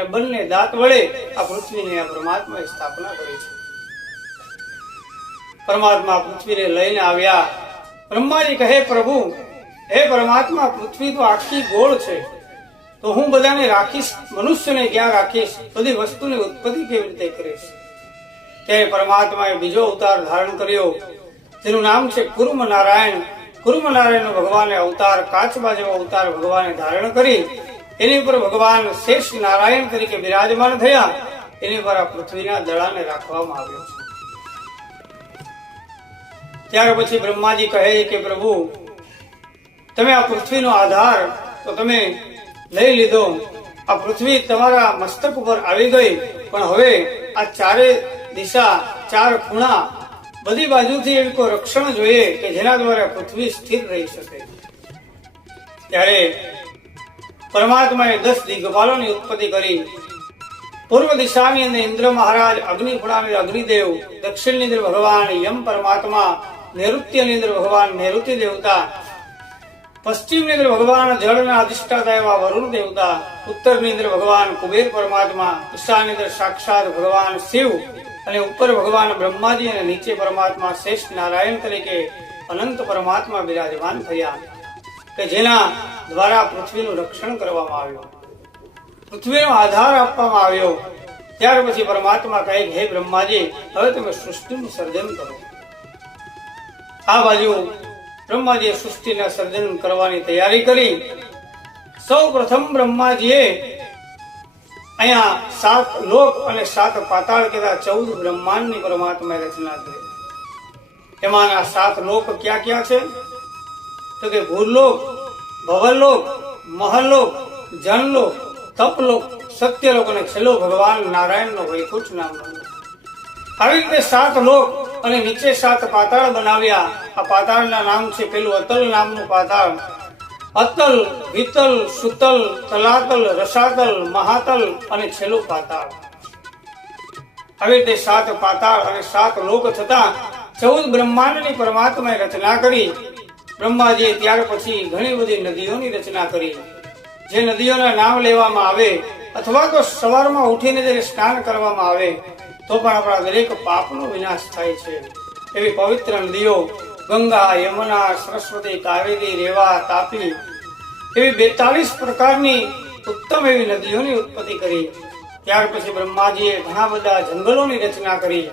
અને બંને દાંત વડે આ પૃથ્વીની આ પરમાત્માએ સ્થાપના કરી છે. પરમાત્મા પૃથ્વીને લઈને આવ્યા. બ્રહ્માજી કહે, પ્રભુ, હે પરમાત્મા, પૃથ્વી તો આખી ગોળ છે. તો હું બધાને રાખીશ, મનુષ્યને ક્યાં રાખીશ? બધી વસ્તુની ઉત્પત્તિ કેવી રીતે કરીશ? ત્યારે પરમાત્માએ બીજો અવતાર ધારણ કર્યો. જેનું નામ છે કુર્મ નારાયણ કુર્મ નારાયણ ભગવાને અવતાર, કાચબા જેવો અવતાર ભગવાને ધારણ કરી. એની ઉપર ભગવાન શેષ નારાયણ તરીકે બિરાજમાન થયા. એની પર આ પૃથ્વીના દડાને રાખવામાં આવ્યો છે. ત્યાર પછી બ્રહ્માજી કહે કે પ્રભુ, તમે આ પૃથ્વીનો આધાર તો તમે લઈ લીધો. આ પૃથ્વી તમારા મસ્તક ઉપર આવી ગઈ. પણ હવે આ ચારે દિશા, ચાર ખૂણા બધી બાજુથી એવી કોઈ રક્ષણ જોઈએ કે જેના દ્વારા પૃથ્વી સ્થિર રહી શકે. ત્યારે પરમાત્માએ દસ દિગ્પાલોની ઉત્પત્તિ કરી. પૂર્વ દિશાની અંદર ઇન્દ્ર મહારાજ અગ્નિ ખૂણાની અગ્નિદેવ, દક્ષિણની અંદર ભગવાન યમ પરમાત્મા, નૈઋત્યની અંદર ભગવાન નૈઋત્ય દેવતા, પશ્ચિમની અંદર ભગવાન જળના અધિષ્ઠાતા એવા વરુણ દેવતા, ઉત્તરની અંદર ભગવાન કુબેર પરમાત્મા, ઈશાની અંદર સાક્ષાત ભગવાન શિવ અને ઉપર ભગવાન બ્રહ્માજી અને નીચે પરમાત્મા શ્રેષ્ઠ નારાયણ તરીકે અનંત પરમાત્મા બિરાજમાન થયા. કે જેના દ્વારા પૃથ્વીનું રક્ષણ કરવામાં આવ્યું. પૃથ્વીનો આધાર આપવામાં આવ્યો. ત્યાર પછી પરમાત્મા કહે હે બ્રહ્માજી, હવે તમે સૃષ્ટિનું સર્જન કરો. આ બાજુ બ્રહ્માજીએ સૃષ્ટિના સર્જન કરવાની તૈયારી કરી. સૌ પ્રથમ બ્રહ્માજીએ અહીંયા સાત લોક અને સાત પાતાળ કહેતા ચૌદ બ્રહ્માંડની પરમાત્માએ રચના કરી. એમાંના સાત લોક ક્યાં ક્યાં છે? તો કે ભૂલોક ભવલોક, મહલોક, જનલોક, તપલોક, સત્યલોક અને છેલ્લો ભગવાન નારાયણનો વૈકુંઠ નામનો આવી રીતે સાત લોક અને નીચે સાત પાતાળ બનાવ્યા. આ પાતાળના નામ છે પેલું અતલ નામનું પાતાળ. અતલ, વિતલ, સુતલ, તલાતલ, રસાતલ, મહાતલ અને છેલ્લું પાતાળ. આવી રીતે સાત પાતાળ અને સાત લોક થતા ચૌદ બ્રહ્માંડની પરમાત્માએ રચના કરી. બ્રહ્માજીએ ત્યાર પછી ઘણી બધી નદીઓની રચના કરી. જે નદીઓના નામ લેવામાં આવે અથવા તો સવારમાં ઉઠીને જ્યારે સ્નાન કરવામાં આવે, તો પણ આપણા દરેક પાપનો વિનાશ થાય છે. એવી પવિત્ર નદીઓ ગંગા, યમુના, સરસ્વતી, કાવેરી, રેવા, તાપી એવી બેતાલીસ પ્રકારની ઉત્તમ એવી નદીઓની ઉત્પત્તિ કરી. ત્યાર પછી બ્રહ્માજીએ ઘણા બધા જંગલોની રચના કરી.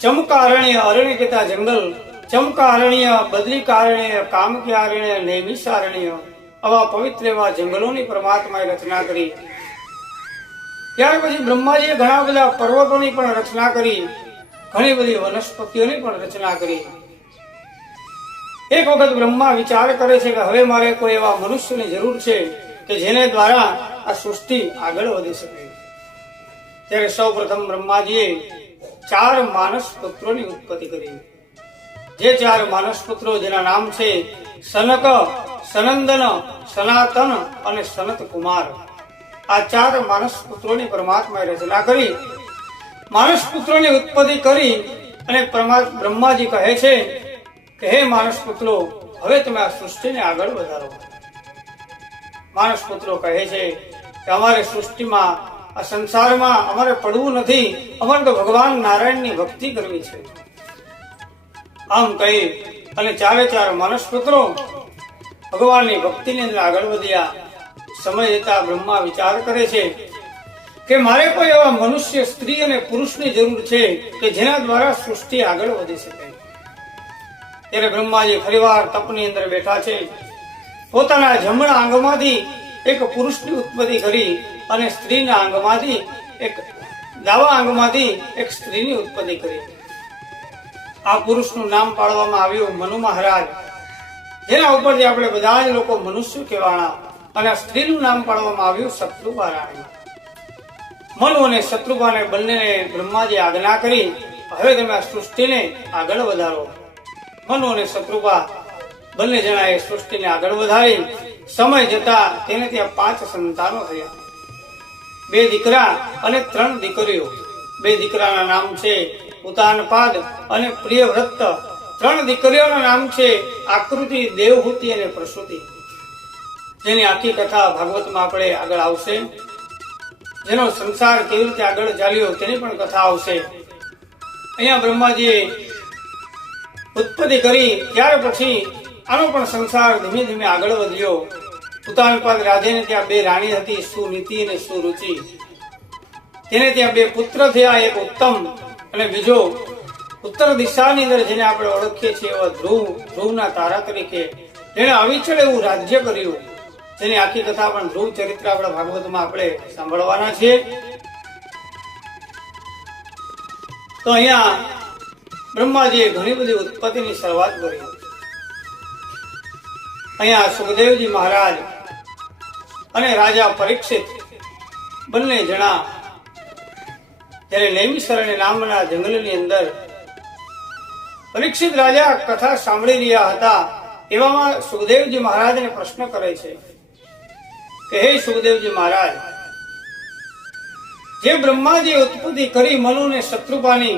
ચમકારણ્ય અરણ્ય કહેતા જંગલ ચમકારણ્ય બદરીકારણ્ય કામક્યારણ્ય નૈમિષારણ્ય આવા પવિત્ર એવા જંગલોની પરમાત્માએ રચના કરી. ત્યાર પછી બ્રહ્માજીએ ઘણા બધા પર્વતોની પણ રચના કરી, ઘણી બધી વનસ્પતિઓની પણ રચના કરી. એક વખત બ્રહ્મા વિચાર કરે છે કે હવે મારે કોઈ એવા મનુષ્યની જરૂર છે કે જેને દ્વારા આ સૃષ્ટિ આગળ વધી શકે. ત્યારે સૌ પ્રથમ બ્રહ્માજીએ ચાર માનસ પુત્રોની ઉત્પત્તિ કરી. જે ચાર માનસ પુત્રો જેના નામ છે સનક, સનંદન, સનાતન અને સનત કુમાર આ ચાર માનસ પુત્રોની પરમાત્માએ રચના કરી માનસ પુત્રોની ઉત્પત્તિ કરી અને બ્રહ્માજી કહે છે કે, હે માનસ પુત્રો હવે તમે આ સૃષ્ટિને આગળ વધારો. માનસ પુત્રો કહે છે કે, અમારે સૃષ્ટિમાં, આ સંસારમાં અમારે પડવું નથી. અમારે તો ભગવાન નારાયણની ભક્તિ કરવી છે. આમ કહી, અને ચારે ચાર માનસ પુત્રો ભગવાનની ભક્તિની અંદર આગળ વધ્યા. સમય જતા બ્રહ્મા વિચાર કરે છે કે મારે કોઈ એવા મનુષ્ય, સ્ત્રી અને પુરુષની જરૂર છે કે જેના દ્વારા સૃષ્ટિ આગળ વધી શકે. ત્યારે બ્રહ્માજી ફરીવાર તપની અંદર બેઠા છે. પોતાના જમણા અંગમાંથી એક પુરુષની ઉત્પત્તિ કરી અને સ્ત્રીના અંગમાંથી એક ડાવા અંગમાંથી એક સ્ત્રીની ઉત્પત્તિ કરી. આ પુરુષનું નામ પાડવામાં આવ્યું મનુ મહારાજ. જેના ઉપરથી આપણે બધા જ લોકો મનુષ્ય કહેવાના અને સ્ત્રીનું નામ પાડવામાં આવ્યું શત્રુપા રાણી. મનુ અને શત્રુપાને બંનેને બ્રહ્માજી આજ્ઞા કરી, હવે તમે આ સૃષ્ટિને આગળ વધારો. મનુ અને શત્રુભા બંને જણાએ સૃષ્ટિને આગળ વધારી, સમય જતા તેને ત્યાં પાંચ સંતાનો થયા. બે દીકરા અને ત્રણ દીકરીઓ. બે દીકરાના નામ છે ઉતાનપાદ અને પ્રિય વ્રત. ત્રણ દીકરીઓનું નામ છે આકૃતિ, દેવહૂતિ અને પ્રસૂતિ. જેની આખી કથા ભાગવતમાં આપણે આગળ આવશે. જેનો સંસાર કેવી રીતે આગળ ચાલ્યો તેની પણ કથા આવશે. અહીંયા બ્રહ્માજીએ ઉત્પત્તિ કરી, ત્યાર પછી આનો પણ સંસાર ધીમે ધીમે આગળ વધ્યો. ઉતાનપાદ રાધેને ત્યાં બે રાણી હતી, સુનીતિ અને સુરુચિ. તેને ત્યાં બે પુત્ર થયા, એક ઉત્તમ અને બીજો, ઉત્તર દિશાની અંદર જેને આપણે ઓળખીએ છીએ એવા ધ્રુવ, ધ્રુવના તારા તરીકે જેને અવિચળ એવું રાજ્ય કર્યું. તેની આખી કથા પણ ધ્રુવ ચરિત્ર આપણા ભાગવતમાં આપણે સાંભળવાના છીએ. તો અહીંયા બ્રહ્માજીએ ઘણી બધી ઉત્પત્તિની શરૂઆત કરી. અહીંયા સુખદેવજી મહારાજ અને રાજા પરીક્ષિત બંને જણા જ્યારે નૈમિષરણ્ય નામના જંગલની અંદર પરીક્ષિત રાજા કથા સાંભળી રહ્યા હતા. એવામાં સુખદેવજી મહારાજને પ્રશ્ન કરે છે કે, હે સુખદેવજી મહારાજ, જે બ્રહ્માજી ઉત્પત્તિ કરી મનુ ને શત્રુપાની,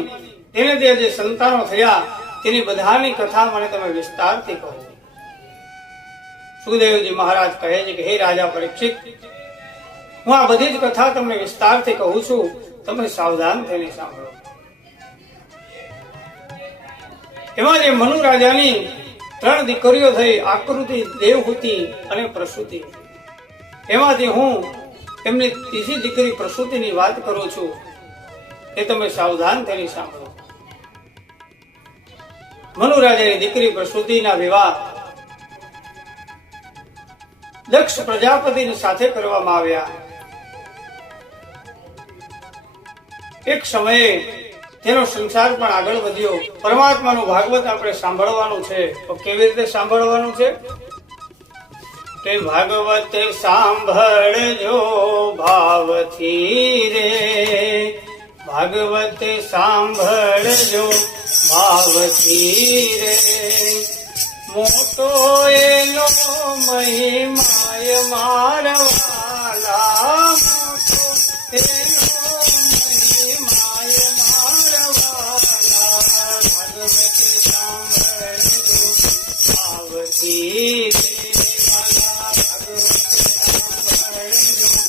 તેને તે જે સંતાનો થયા, તેની બધાની કથા મને તમે વિસ્તારથી કહો. સુખદેવજી મહારાજ કહે છે કે, હે રાજા પરીક્ષિત, હું આ બધી જ કથા તમને વિસ્તારથી કહું છું. તમે સાવધાન થઈને સાંભળો. એમાં જે મનુ રાજાની ત્રણ દીકરીઓ થઈ, આકૃતિ, દેવહૂતિ અને પ્રસૂતિ. એમાંથી હું એમની ત્રીજી દીકરી પ્રસૂતિની વાત કરું છું, એ તમે સાવધાન થઈને સાંભળો. મનુ રાજાની દીકરી પ્રસૂતિના વિવાહ દક્ષ પ્રજાપતિની સાથે કરવામાં આવ્યા. એક સમયે તેનો સંસાર પણ આગળ વધ્યો. પરમાત્માનું ભાગવત આપણે સાંભળવાનું છે. તો કેવી રીતે સાંભળવાનું છે? તે ભાગવત સાંભળજો ભાવથી રે. ભાગવત સાંભળજો ભાવથી રે. મોટો એનો મહિમાય મારવાલા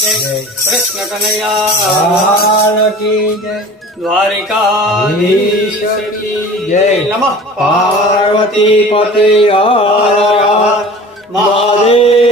જય. કૃષ્ણ કનૈયા કી જય દ્વારિકાધીશ કી જય નમઃ પાર્વતી પતે મહાદેવ